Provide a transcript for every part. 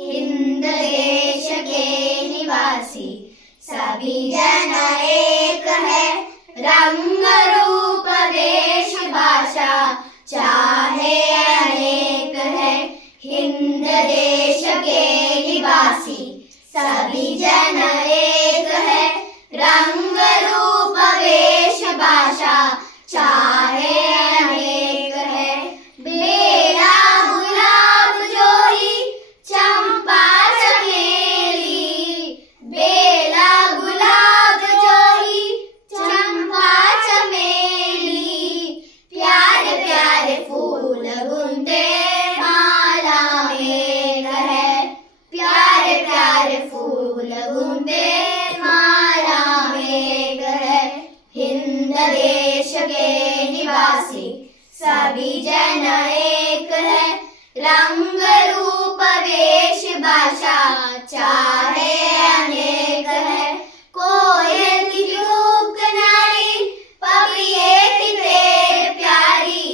हिंद देश के निवासी सभी जन एक है। रंग रूप वेश भाषा चाहे अनेक है। हिंद देश के निवासी सभी जन एक है। रंग रूप वेश भाषा चाहे अनेक है। बेला गुलाब जोही चंपा चमेली। बेला गुलाब जोही चंपा चमेली। प्यारे प्यारे फूल गुंदे माला में है। प्यारे प्यारे फूल गुंदे माला में है। हिंद देश के निवासी सभी जन एक है। रंग रूप वेश भाषा चाहे अनेक है। कोयल की कूक नारी पपिये की तेर प्यारी।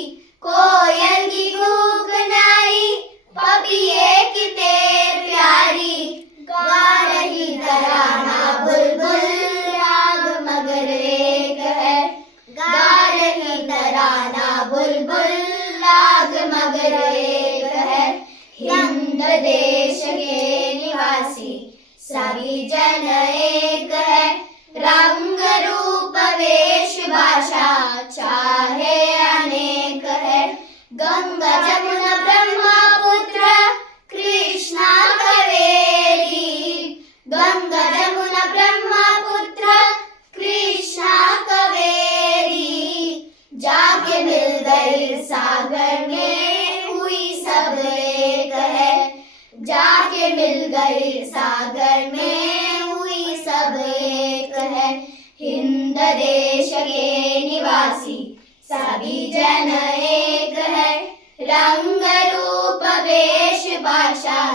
कोयल की कूक नारी पपिये की तेर प्यारी। गा रही तराना बुलबुल राग मगर एक है। गा रही तराना बुलबुल राग मगर एक है। हिंद देश के निवासी सभी जन एक है। रंग रूप वेश भाषा चाहे अनेक है। गंगा जमुना ब्रह्मपुत्र कृष्णा कावेरी। गंगा जमुना ब्रह्मपुत्र कृष्णा कावेरी। जाके मिल गई सागर में हुई सब एक है। जाके मिल गई सागर में हुई सब एक है। हिंद देश के निवासी सभी जन एक है। रंग रूप वेश भाषा